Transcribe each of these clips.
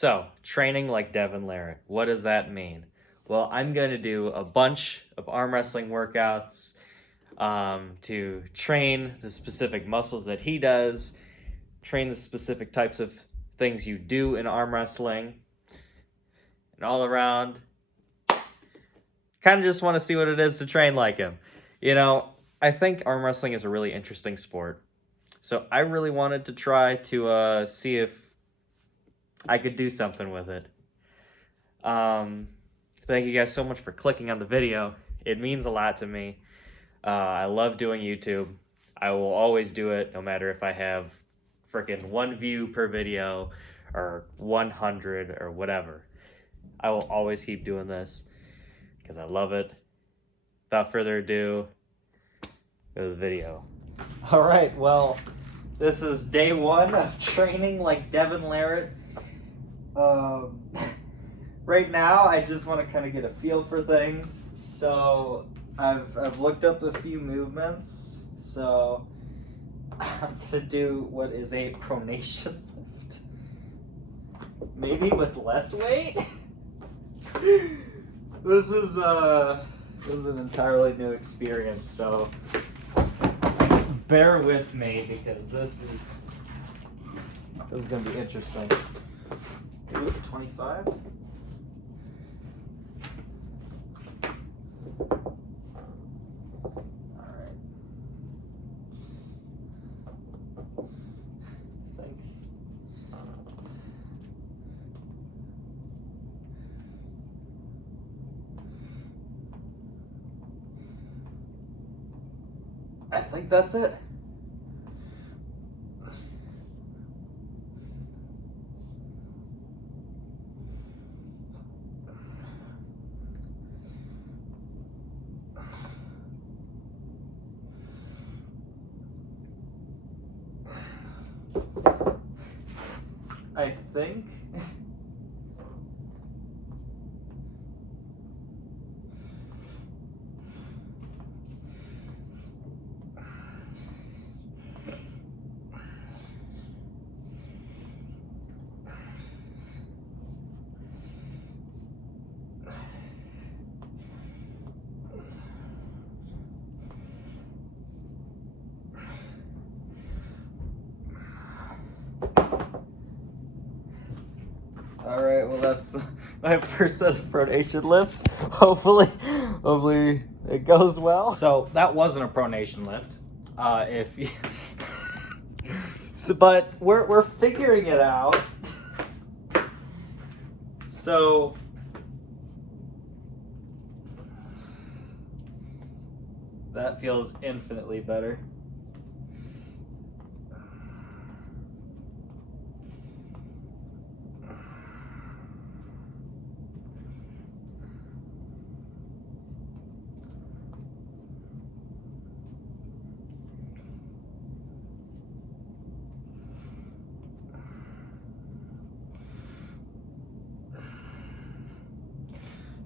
So, training like Devon Larratt, what does that mean? Well, I'm going to do a bunch of arm wrestling workouts to train the specific muscles that he does, train the specific types of things you do in arm wrestling, and all around, kind of just want to see what it is to train like him. You know, I think arm wrestling is a really interesting sport. So I really wanted to try to see if I could do something with it. Thank you guys so much for clicking on the video. It means a lot to me. I love doing YouTube. I will always do it, no matter if I have freaking 1 view per video or 100 or whatever. I will always keep doing this because I love it. Without further ado, go to the video. All right, well, this is day 1 of training like Devon Larratt. Right now, I just want to kind of get a feel for things. So I've looked up a few movements. So I'm gonna do what is a pronation lift, maybe with less weight. This is an entirely new experience. So bear with me because this is gonna be interesting. Ooh, 25. I think that's it. I think all right, well, that's my first set of pronation lifts. Hopefully it goes well. So that wasn't a pronation lift. If you so, but we're figuring it out. So that feels infinitely better.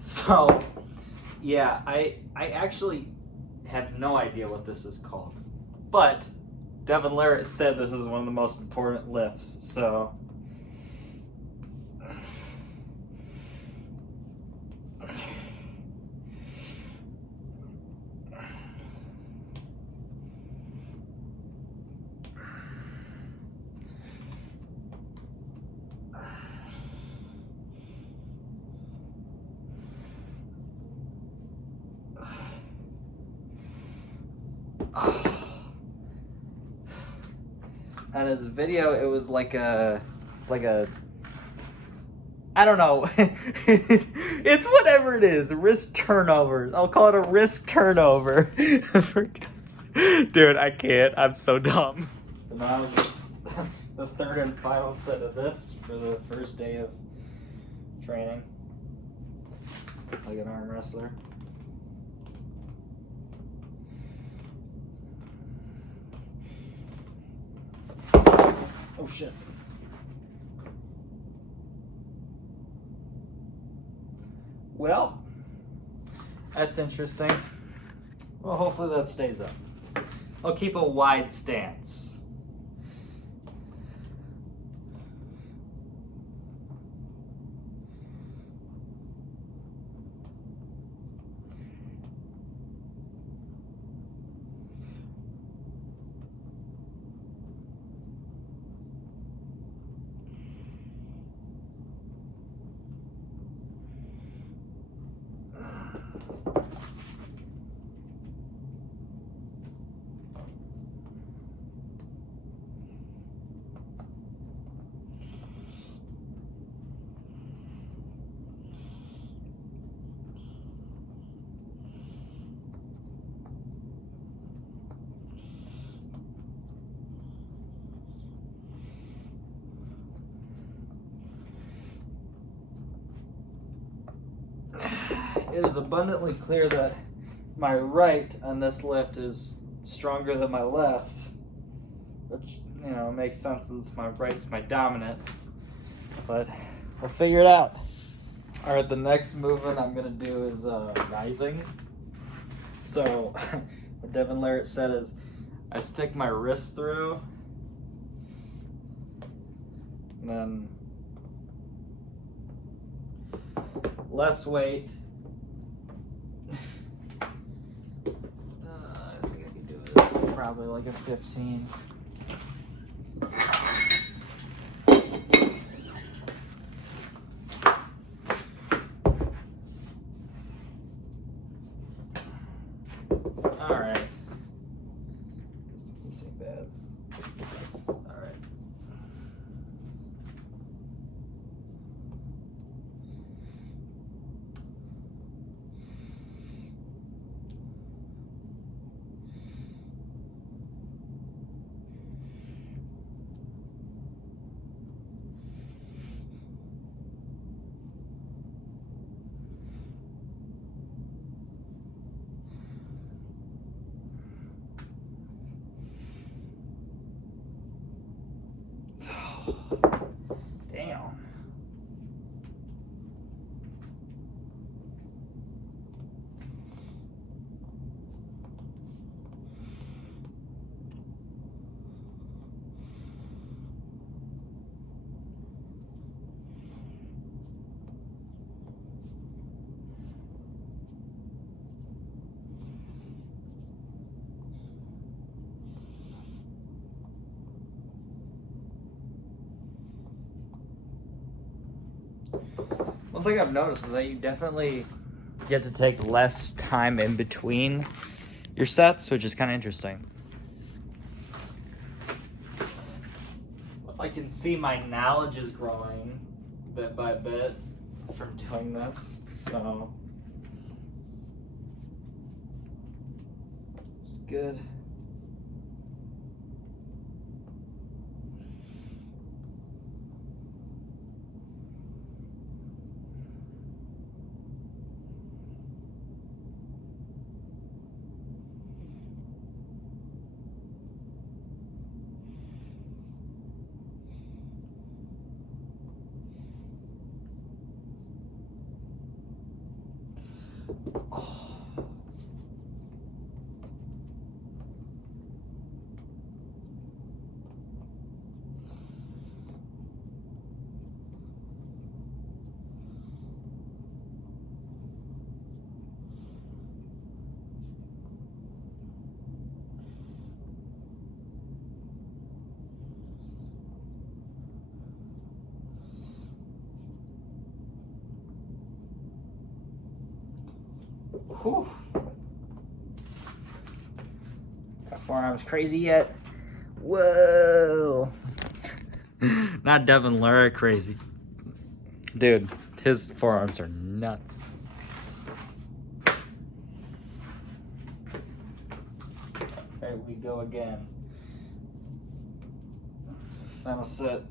So, yeah, I actually have no idea what this is called, but Devon Larratt said this is one of the most important lifts, so and his video, it was like a I don't know. It's whatever it is, wrist turnovers. I'll call it a wrist turnover. Dude, I can't. I'm so dumb. And that was the third and final set of this for the first day of training. Like an arm wrestler. Oh shit. Well, that's interesting. Well, hopefully that stays up. I'll keep a wide stance. it is abundantly clear that my right on this lift is stronger than my left, which, you know, makes sense since my right's my dominant, but we'll figure it out. All right, the next movement I'm gonna do is rising. So what Devon Larratt said is I stick my wrist through, and then less weight. I think I can do it probably like a 15. All right. This doesn't seem bad. All right. Damn. One thing I've noticed is that you definitely get to take less time in between your sets, which is kind of interesting. I can see my knowledge is growing bit by bit from doing this, so it's good. Oh. Whew. My forearm's crazy yet? Whoa. Not Devon Larratt crazy. Dude, his forearms are nuts. There we go again. Final set.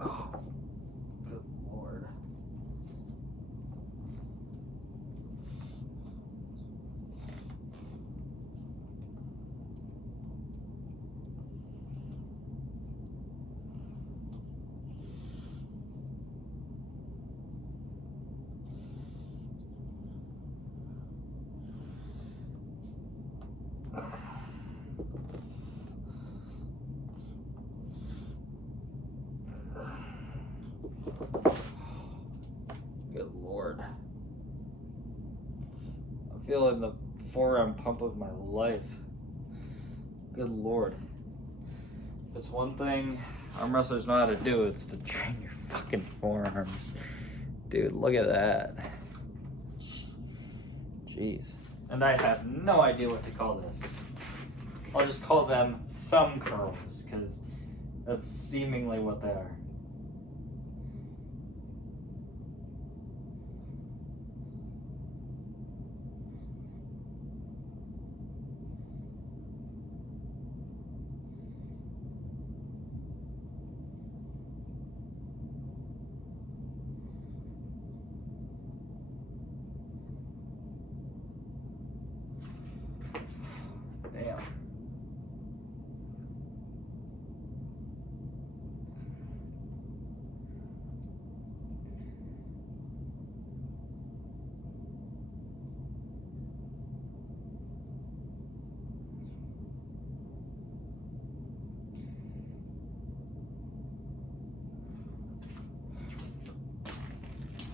Oh, good Lord. Good Lord. I'm feeling the forearm pump of my life. Good Lord. If it's one thing arm wrestlers know how to do, it's to train your fucking forearms. Dude, look at that. Jeez. And I have no idea what to call this. I'll just call them thumb curls, because that's seemingly what they are. Damn.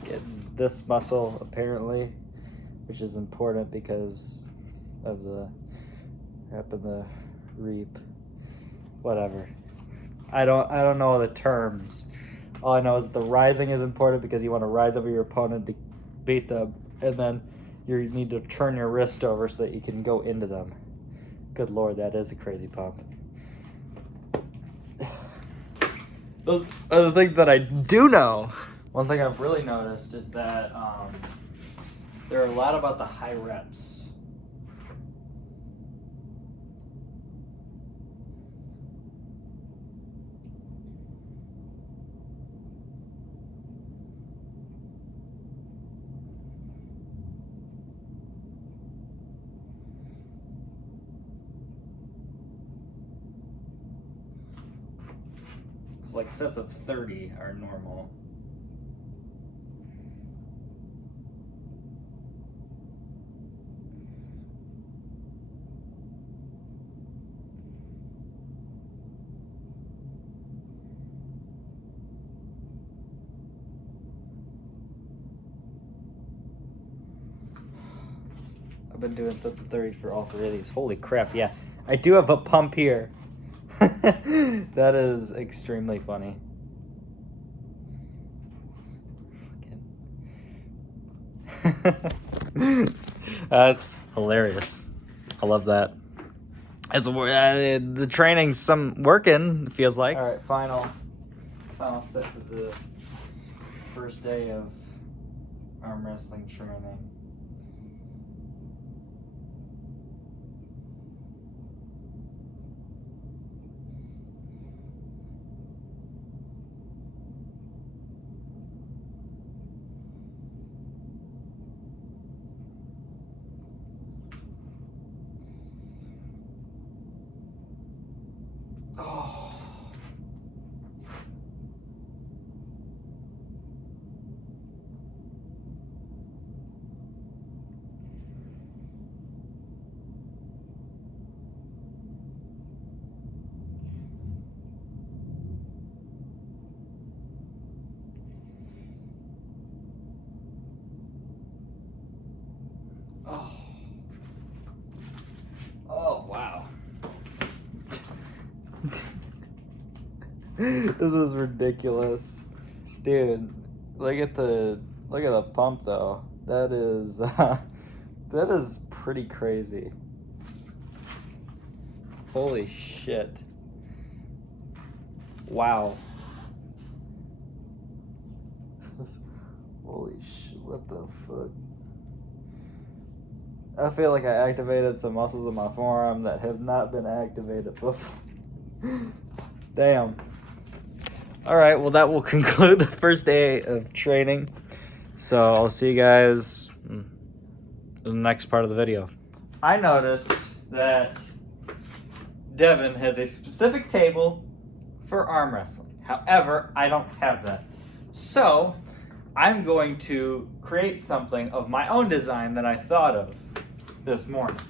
Get this muscle apparently, which is important because of the happen to reap. Whatever. I don't know the terms. All I know is the rising is important because you want to rise over your opponent to beat them, and then you need to turn your wrist over so that you can go into them. Good Lord, that is a crazy pump. Those are the things that I do know. One thing I've really noticed is that there are a lot about the high reps. Like sets of 30 are normal. I've been doing sets of 30 for all three of these. Holy crap, yeah. I do have a pump here. That is extremely funny. That's hilarious. I love that. It's the training's working. It feels like. All right, final set for the first day of arm wrestling training. Oh. Oh. Oh, wow. This is ridiculous. Dude, look at the pump though. That is that is pretty crazy. Holy shit. Wow. Holy shit, what the fuck? I feel like I activated some muscles in my forearm that have not been activated before. Damn. All right, well, that will conclude the first day of training. So I'll see you guys in the next part of the video. I noticed that Devon has a specific table for arm wrestling. However, I don't have that. So I'm going to create something of my own design that I thought of this morning.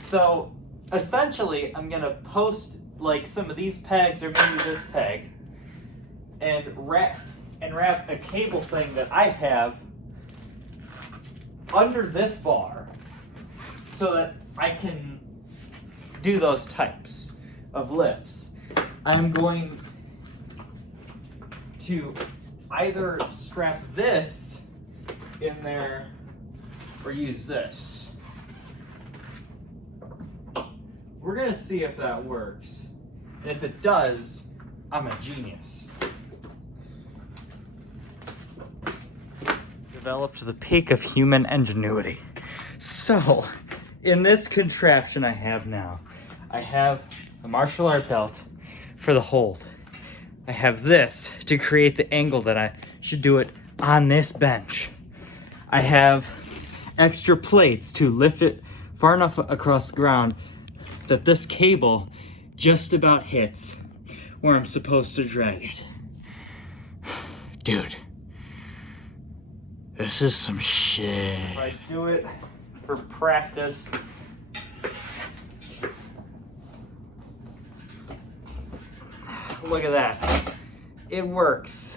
So essentially, I'm gonna post like some of these pegs or maybe this peg and wrap a cable thing that I have under this bar so that I can do those types of lifts. I'm going to either strap this in there or use this. We're gonna see if that works. And if it does, I'm a genius. Developed to the peak of human ingenuity. So, in this contraption I have now, I have a martial art belt for the hold. I have this to create the angle that I should do it on this bench. I have extra plates to lift it far enough across the ground that this cable just about hits where I'm supposed to drag it. Dude, this is some shit. If I do it for practice, look at that. It works.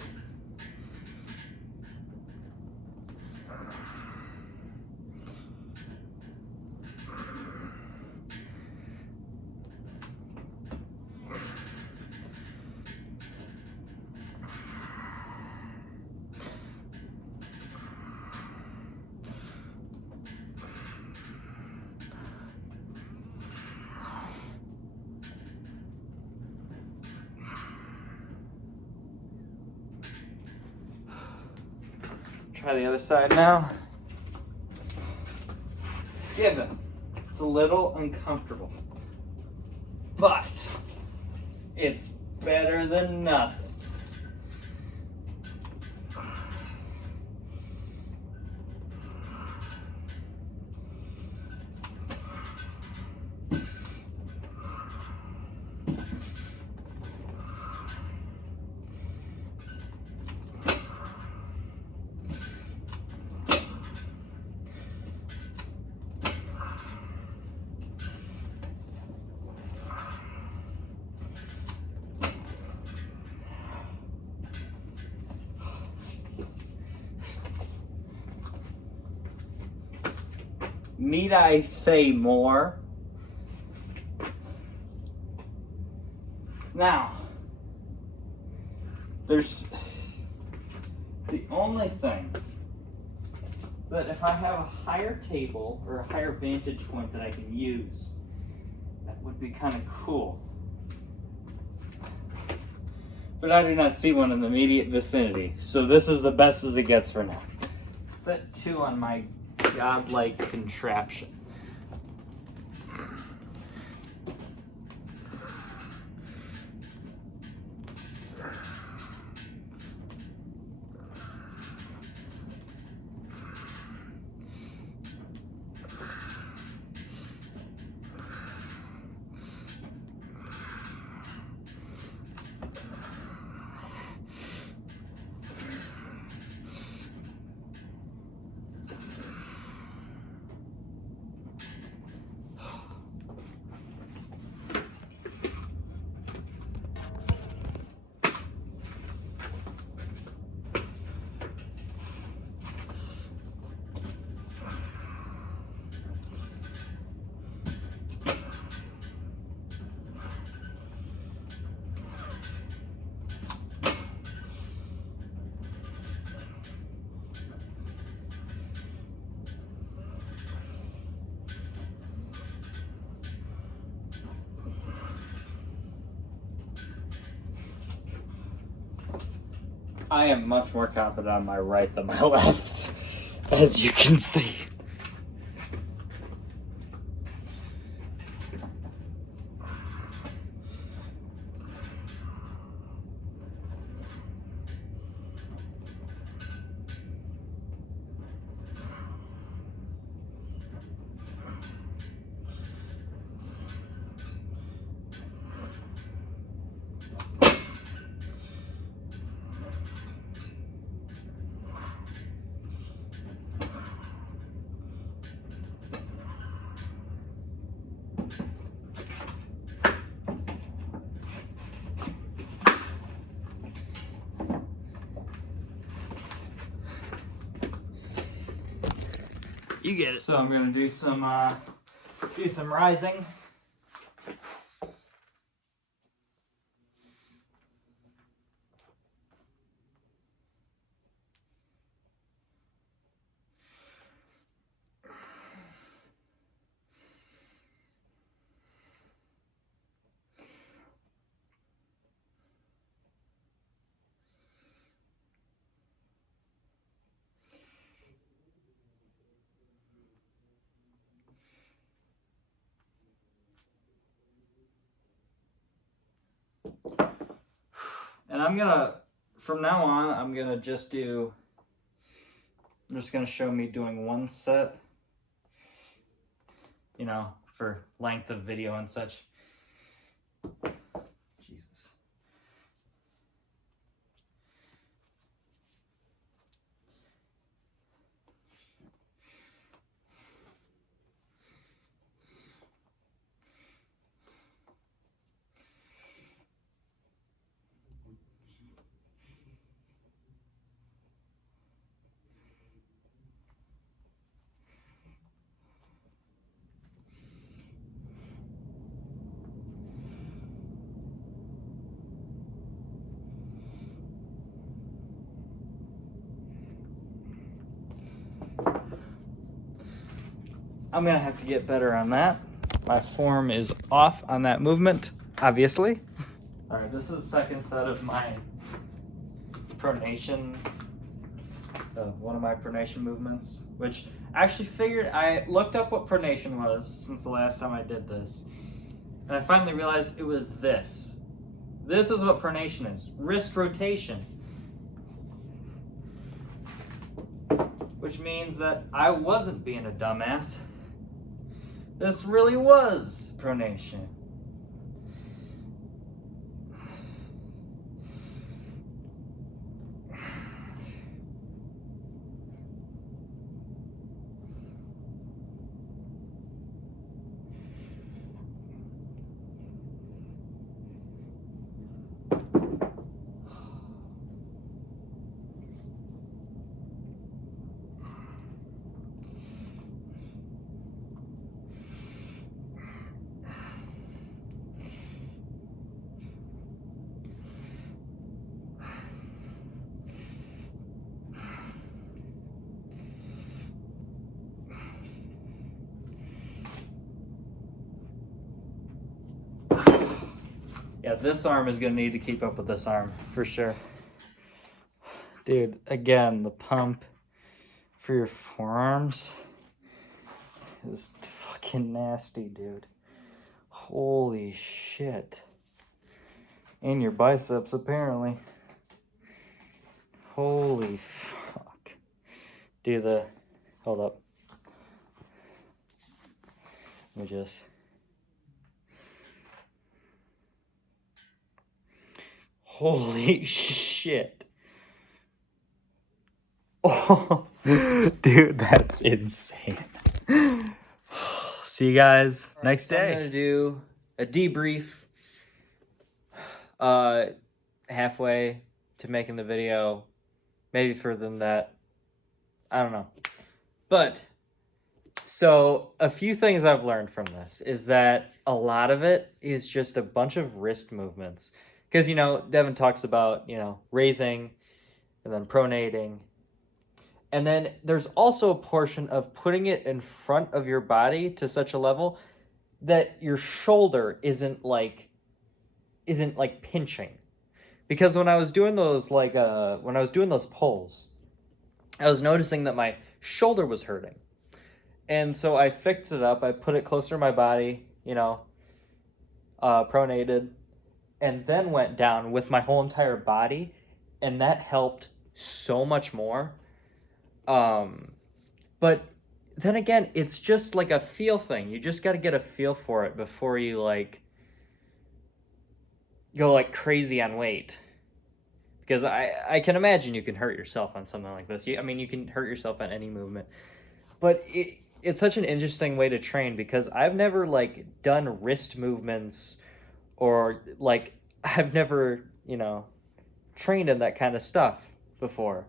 Try the other side now. Devon, it's a little uncomfortable, but it's better than nothing. Need I say more? Now, there's the only thing that if I have a higher table or a higher vantage point that I can use, that would be kind of cool. But I do not see one in the immediate vicinity, so this is the best as it gets for now. Set 2 on my godlike contraption. I am much more confident on my right than my left, as you can see. You get it. So I'm gonna do some rising. And I'm gonna, from now on, I'm just gonna show me doing one set, you know, for length of video and such. Jesus. I'm gonna have to get better on that. My form is off on that movement, obviously. All right, this is the second set of my pronation, one of my pronation movements, which I actually figured, I looked up what pronation was since the last time I did this, and I finally realized it was this. This is what pronation is, wrist rotation. Which means that I wasn't being a dumbass. This really was pronation. Yeah, this arm is gonna need to keep up with this arm, for sure. Dude, again, the pump for your forearms is fucking nasty, dude. Holy shit. And your biceps, apparently. Holy fuck. Hold up. Let me just... Holy shit. Oh, dude, that's insane. See you guys next day. I'm gonna do a debrief halfway to making the video, maybe further than that. I don't know. But so a few things I've learned from this is that a lot of it is just a bunch of wrist movements. Because, you know, Devon talks about, you know, raising and then pronating. And then there's also a portion of putting it in front of your body to such a level that your shoulder isn't like pinching. Because when I was doing those pulls, I was noticing that my shoulder was hurting. And so I fixed it up. I put it closer to my body, you know, pronated, and then went down with my whole entire body, and that helped so much more. But then again, it's just like a feel thing. You just got to get a feel for it before you like go like crazy on weight. Because I can imagine you can hurt yourself on something like this. I mean, you can hurt yourself on any movement. But it's such an interesting way to train because I've never like done wrist movements or like I've never, you know, trained in that kind of stuff before.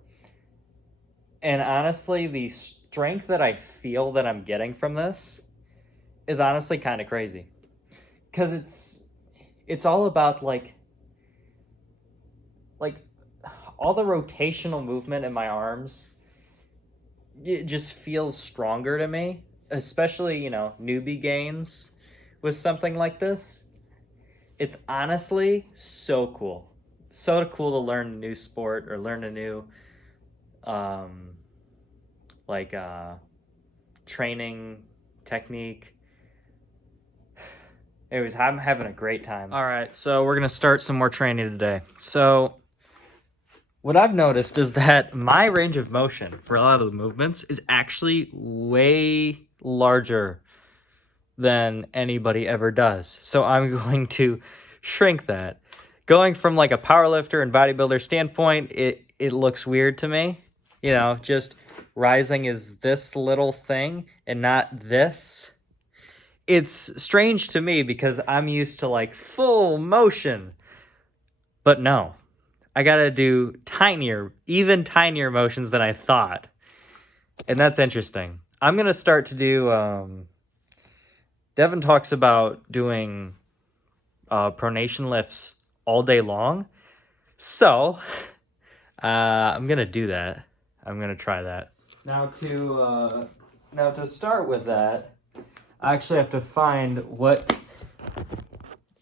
And honestly, the strength that I feel that I'm getting from this is honestly kind of crazy. Because it's all about like all the rotational movement in my arms. It just feels stronger to me, especially, you know, newbie gains with something like this. It's honestly so cool. So cool to learn a new sport or learn a new training technique. Anyways, I'm having a great time. All right, so we're going to start some more training today. So what I've noticed is that my range of motion for a lot of the movements is actually way larger than anybody ever does. So I'm going to shrink that. Going from like a powerlifter and bodybuilder standpoint, it looks weird to me. You know, just rising is this little thing and not this. It's strange to me because I'm used to like full motion. But no, I gotta do tinier, even tinier motions than I thought. And that's interesting. I'm gonna start to do, Devon talks about doing pronation lifts all day long. So, I'm gonna do that. I'm gonna try that. Now to start with that, I actually have to find what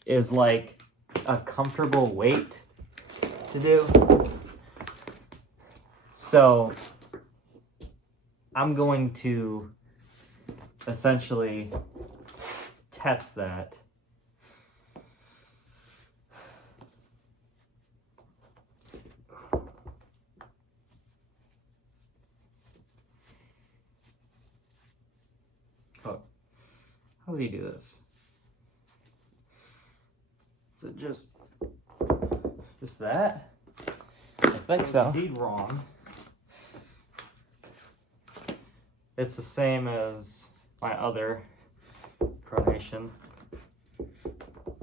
is like a comfortable weight to do. So I'm going to essentially test that. Oh, how do you do this? Is it just that? I think so. Indeed wrong. It's the same as my other pronation.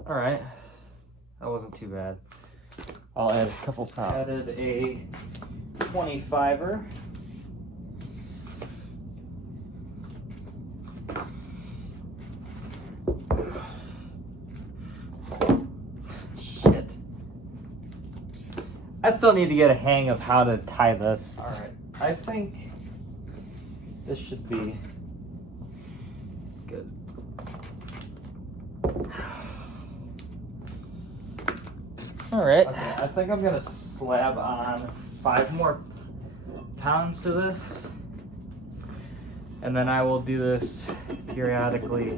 All right, that wasn't too bad. I'll add a couple pounds. Added a 25er. Shit. I still need to get a hang of how to tie this. All right, I think this should be good. All right. Okay, I think I'm gonna slab on 5 more pounds to this, and then I will do this periodically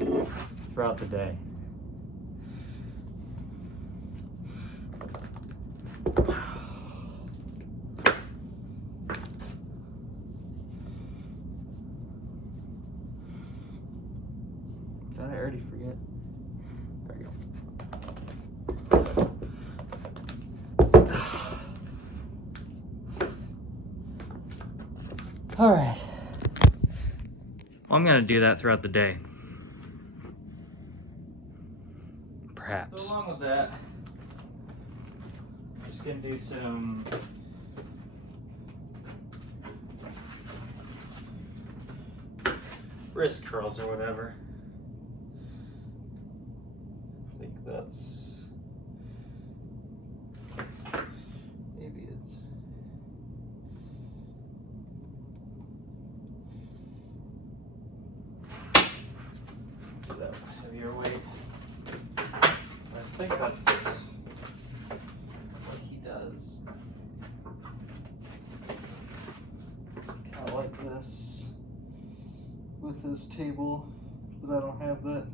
throughout the day. Did I already forget? There we go. All right. Well, I'm gonna do that throughout the day. Perhaps. So along with that, I'm just gonna do some wrist curls or whatever. I think that's maybe it's that heavier weight. I think that's what he does. Kind of like this with his table, but I don't have that.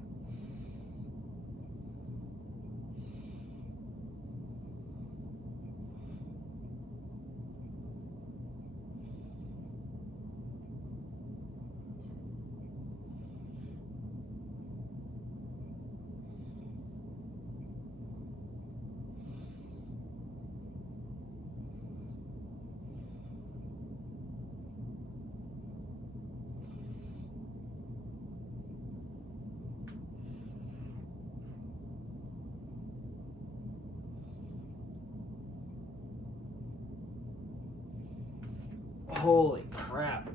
Holy crap.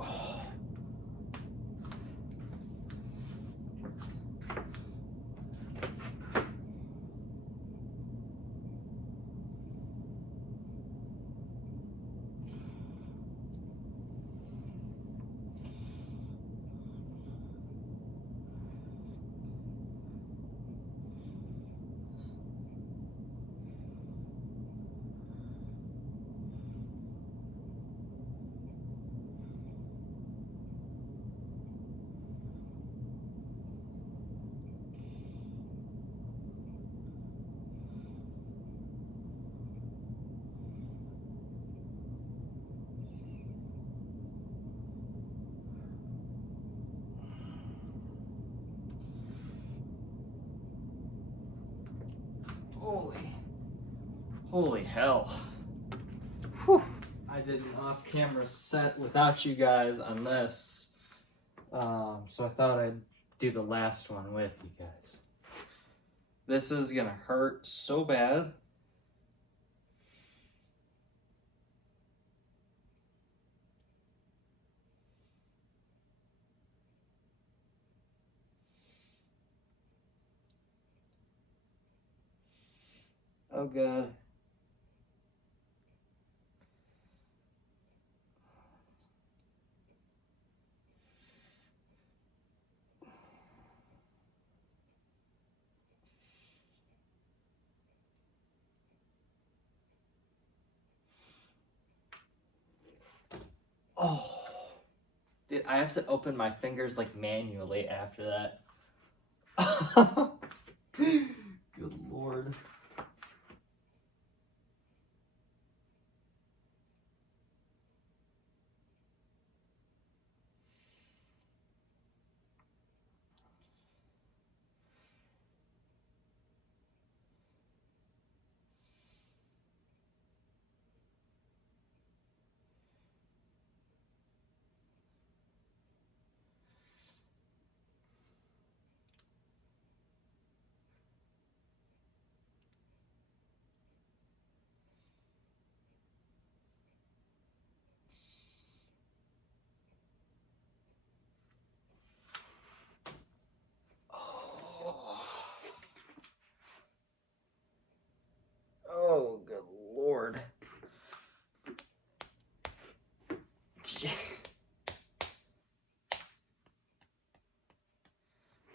Oh. Holy hell. Whew. I did an off-camera set without you guys on this. So I thought I'd do the last one with you guys. This is gonna hurt so bad. Oh God. Oh. Dude, I have to open my fingers like manually after that. Good Lord. Oh, good Lord.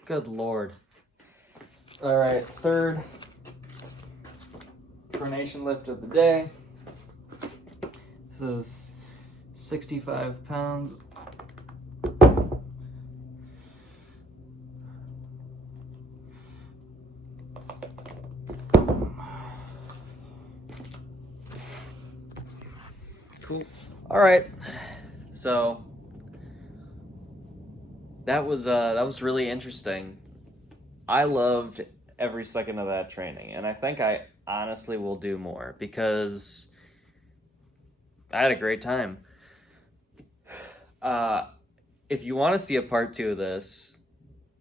Good Lord. All right, third pronation lift of the day. This is 65 pounds. Cool. All right. So that was really interesting. I loved every second of that training, and I think I honestly will do more because I had a great time. If you want to see a part 2 of this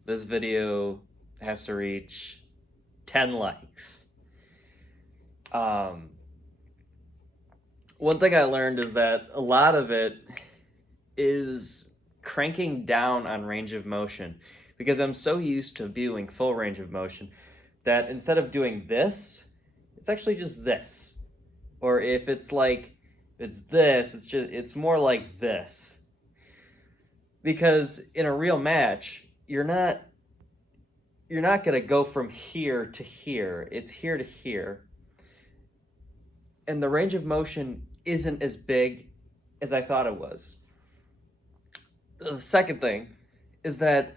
video has to reach 10 likes. One thing I learned is that a lot of it is cranking down on range of motion, because I'm so used to viewing full range of motion that instead of doing this, it's actually just this. Or if it's like it's this, it's more like this. Because in a real match, you're not going to go from here to here. It's here to here. And the range of motion isn't as big as I thought it was. The second thing is that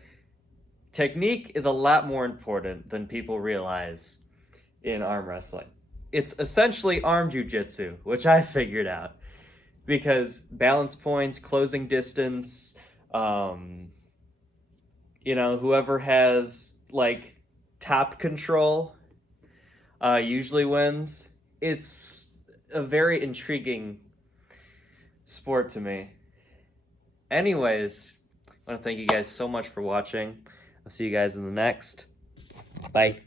technique is a lot more important than people realize in arm wrestling. It's essentially arm jiu-jitsu, which I figured out. Because balance points, closing distance, whoever has like top control usually wins. It's a very intriguing sport to me. Anyways, I want to thank you guys so much for watching. I'll see you guys in the next. Bye.